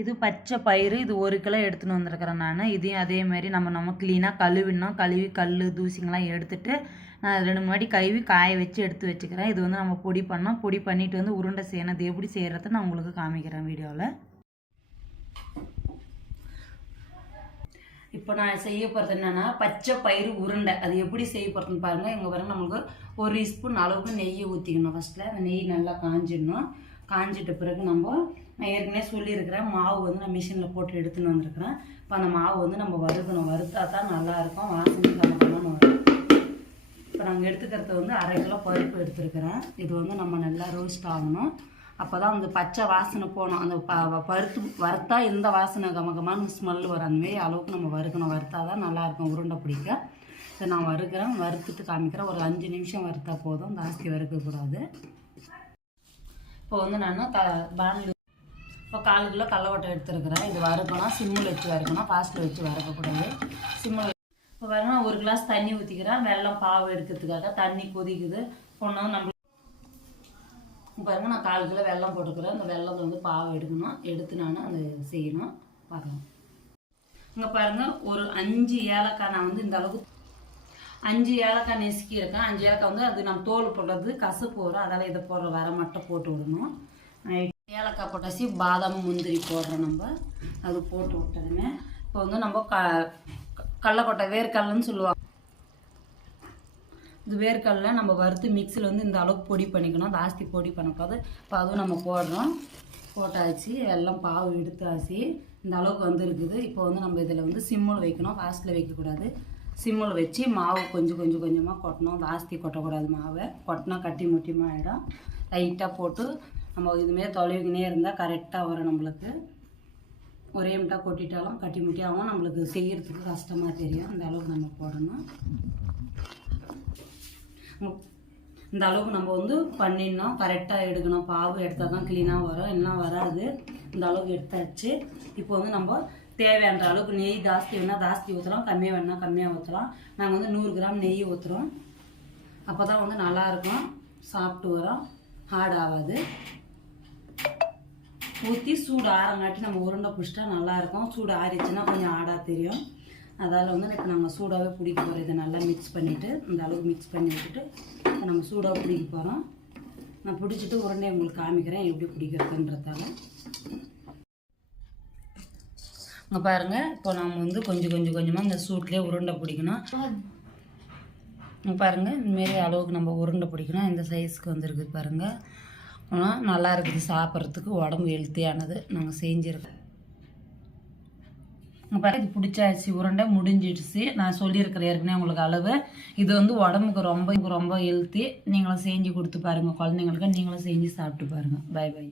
இது பச்சை பயிறு, இது 1 கிலோ எடுத்துன்னு வந்திருக்கிறேன் நான். இதையும் அதேமாரி நம்ம க்ளீனாக கழுவிடணும். கழுவி கல் தூசிங்கெல்லாம் எடுத்துட்டு நான் 2 வாட்டி கழுவி காய வச்சு எடுத்து வச்சுக்கிறேன். இது வந்து நம்ம பொடி பண்ணோம். பொடி பண்ணிவிட்டு வந்து உருண்டை செய்யணும். அது எப்படி செய்கிறத நான் உங்களுக்கு காமிக்கிறேன் வீடியோவில். இப்போ நான் செய்ய போகிறது என்னென்னா பச்சை பயிறு உருண்டை. அது எப்படி செய்ய போகிறதுன்னு பாருங்கள். இங்கே பாருங்கள், நம்மளுக்கு 1 ஸ்பூன் அளவுக்கு நெய்யை ஊற்றிக்கணும். ஃபஸ்ட்டில் அந்த நெய் நல்லா காஞ்சிடணும். காஞ்சிட்ட பிறகு நான் ஏற்கனவே சொல்லியிருக்கிறேன், மாவு வந்து நான் மிஷினில் போட்டு எடுத்துன்னு வந்திருக்கிறேன். இப்போ அந்த மாவு வந்து நம்ம வறுக்கணும். வறுத்தா தான் நல்லாயிருக்கும், வாசனை கலக்கணும்னு வரும். இப்போ நாங்கள் எடுத்துக்கிறது வந்து 1/2 கிலோ பருப்பு எடுத்துருக்கிறேன். இது வந்து நம்ம நல்லா ரோஸ்ட் ஆகணும். அப்போ தான் அந்த பச்சை வாசனை போகணும். அந்த பருத்து வறுத்தா எந்த வாசனை கமகமான ஸ்மெல் வரும். அந்தமாரி அளவுக்கு நம்ம வறுக்கணும். வறுத்தா தான் நல்லாயிருக்கும் உருண்டை பிடிக்க. இதை நான் வறுக்கிறேன். வறுத்துட்டு காமிக்கிறேன். ஒரு 5 நிமிஷம் வறுத்தா போதும், ஜாஸ்தி வறுக்கக்கூடாது. இப்போ வந்து நான் பாண்டில் இப்போ 1/4 கிலோ கடலக்கொட்டை எடுத்துருக்கிறேன். இது வறுக்கணும். சிம்மில் வச்சு வறுக்கணும், ஃபாஸ்ட்டில் வச்சு வறுக்கக்கூடாது. சிம்மில் இப்போ பாருங்கள், நான் 1 கிளாஸ் தண்ணி ஊற்றிக்கிறேன். வெல்லம் பாவு எடுக்கிறதுக்காக தண்ணி கொதிக்குது. ஒன்றும் நம்ம பாருங்கள், நான் 1/4 கிலோ வெல்லம் போட்டுக்கிறேன். அந்த வெள்ளத்தை வந்து பாவை எடுக்கணும். எடுத்து நான் அது செய்யணும். பார்க்கலாம். இங்கே பாருங்கள், ஒரு 5 ஏலக்காய் நான் வந்து இந்த அளவுக்கு 5 ஏலக்காய் நெசுக்கி இருக்கேன். 5 ஏலக்காய் வந்து அது நம்ம தோல் போடுறது கசப்பு வரும். அதனால் இதை போடுற வர மட்டும் போட்டு விடணும். ஏலக்காய் போட்டாச்சு, பாதாம் முந்திரி போடுறோம். நம்ம அது போட்டு விட்டதுமே இப்போ வந்து நம்ம கடலக்கொட்டை வேர்க்கடலைன்னு சொல்லுவாங்க. இது வேர்க்கடலை நம்ம வறுத்து மிக்சியில் வந்து இந்த அளவுக்கு பொடி பண்ணிக்கணும். ஜாஸ்தி பொடி பண்ணக்கூடாது. இப்போ அதுவும் நம்ம போடுறோம். போட்டாச்சு, எல்லாம் பாவு எடுத்தாச்சு. இந்த அளவுக்கு வந்துருக்குது. இப்போ வந்து நம்ம இதில் வந்து சிம்மில் வைக்கணும், ஃபாஸ்ட்டில் வைக்கக்கூடாது. சிம்மில் வச்சு மாவு கொஞ்சமாக கொட்டணும். ஜாஸ்தி கொட்டக்கூடாது. மாவை கொட்டினா கட்டி முட்டியமாக ஆகிடும். லைட்டாக போட்டு நம்ம இதுமாரி தொலைவிக்கினே இருந்தால் கரெக்டாக வரும். நம்மளுக்கு ஒரே மிட்டாக கொட்டிட்டாலும் கட்டி முட்டியாகவும் நம்மளுக்கு செய்கிறதுக்கு கஷ்டமாக தெரியும். அந்த அளவுக்கு நம்ம போடணும். இந்த அளவுக்கு நம்ம வந்து பண்ணிடணும். கரெக்டாக எடுக்கணும். பாவு எடுத்தால் தான் க்ளீனாக வரும், இல்லைனா வராது. இந்த அளவுக்கு எடுத்தாச்சு. இப்போ வந்து நம்ம தேவையான அளவுக்கு நெய் ஜாஸ்தி வேணால் ஜாஸ்தி ஊற்றலாம், கம்மியாக வேணால் கம்மியாக ஊற்றலாம். நாங்கள் வந்து 100 கிராம் நெய் ஊற்றுறோம். அப்போ தான் வந்து நல்லாயிருக்கும், சாப்பிட்டு வரோம், ஹார்ட் ஆகாது. ஊற்றி சூடு ஆறங்காட்டி நம்ம உருண்டை பிடிச்சிட்டா நல்லாயிருக்கும். சூடு ஆறிச்சுன்னா கொஞ்சம் ஆடாக தெரியும். அதால் வந்து இப்போ நாங்கள் சூடாகவே பிடிக்க போகிறோம். இதை நல்லா மிக்ஸ் பண்ணிவிட்டு இந்த அளவுக்கு மிக்ஸ் பண்ணி விட்டுட்டு நம்ம சூடாக பிடிக்க போகிறோம். நான் பிடிச்சிட்டு உருண்டையை உங்களுக்கு காமிக்கிறேன் எப்படி பிடிக்கிறதுன்றதால. இங்கே பாருங்கள், இப்போ நம்ம வந்து கொஞ்சமாக இந்த சூட்லேயே உருண்டை பிடிக்கணும். இங்கே பாருங்கள், இந்தமாரி அளவுக்கு நம்ம உருண்டை பிடிக்கணும். இந்த சைஸுக்கு வந்துருக்குது பாருங்கள். நல்லா இருக்குது, சாப்பிட்றதுக்கு உடம்பு ஹெல்த்தியானது. நாங்கள் செஞ்சுருக்கோம். இங்கே பாருங்கள், இது பிடிச்சாச்சு, உருண்டை முடிஞ்சிடுச்சு. நான் சொல்லியிருக்கிறேன் ஏற்கனவே உங்களுக்கு அளவு. இது வந்து உடம்புக்கு ரொம்ப ஹெல்த்தி. நீங்களும் செஞ்சு கொடுத்து பாருங்கள் குழந்தைங்களுக்கு. நீங்களும் செஞ்சு சாப்பிட்டு பாருங்கள். Bye by.